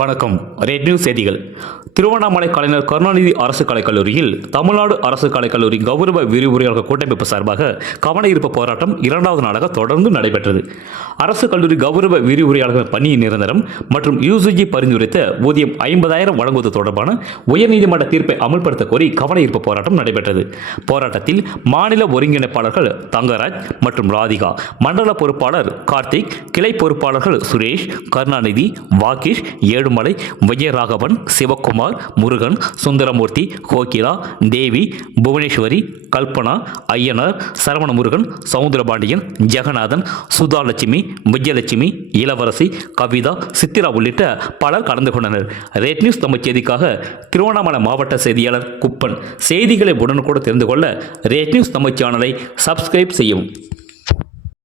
வணக்கம். Red news செய்திகள். திருவண்ணாமலை கலைஞர் கருணாநிதி அரசு கலைக்கல்லூரியில் தமிழ்நாடு அரசு கலைக்கல்லூரி கௌரவ விரிவுரையாளர்கள் கூட்டமைப்பு சார்பாக கவன ஈர்ப்பு போராட்டம் 2வது நாளாக தொடர்ந்து நடைபெற்றது. அரசு கல்லூரி கௌரவ விரிவுரையாளர்கள் பணி நிரந்தரம் மற்றும் யூஜிசி பரிந்துரைத்த ஊதியம் 50,000 வழங்குவது தொடர்பான உயர்நீதிமன்ற தீர்ப்பை அமல்படுத்த கோரி கவன ஈர்ப்பு போராட்டம் நடைபெற்றது. போராட்டத்தில் மாநில ஒருங்கிணைப்பாளர்கள் தங்கராஜ் மற்றும் ராதிகா, மண்டல பொறுப்பாளர் கார்த்திக், கிளை பொறுப்பாளர்கள் சுரேஷ், கருணாநிதி, வாகேஷ், ஏழுமலை, விஜயராகவன், சிவக்குமார், முருகன், சுந்தரமூர்த்தி, கோகிலா, தேவி, புவனேஸ்வரி, கல்பனா, ஐயனார், சரவண முருகன், சவுந்தரபாண்டியன், ஜெகநாதன், சுதாலட்சுமி, விஜயலட்சுமி, இளவரசி, கவிதா, சித்திரா உள்ளிட்ட பலர் கலந்து கொண்டனர். ரெட் நியூஸ் தமிழ் செய்திக்காக திருவண்ணாமலை மாவட்ட செய்தியாளர் குப்பன். செய்திகளை உடனுக்குடன் தெரிந்து கொள்ள ரெட் நியூஸ் தமிழ் சேனலை சப்ஸ்கிரைப் செய்யவும்.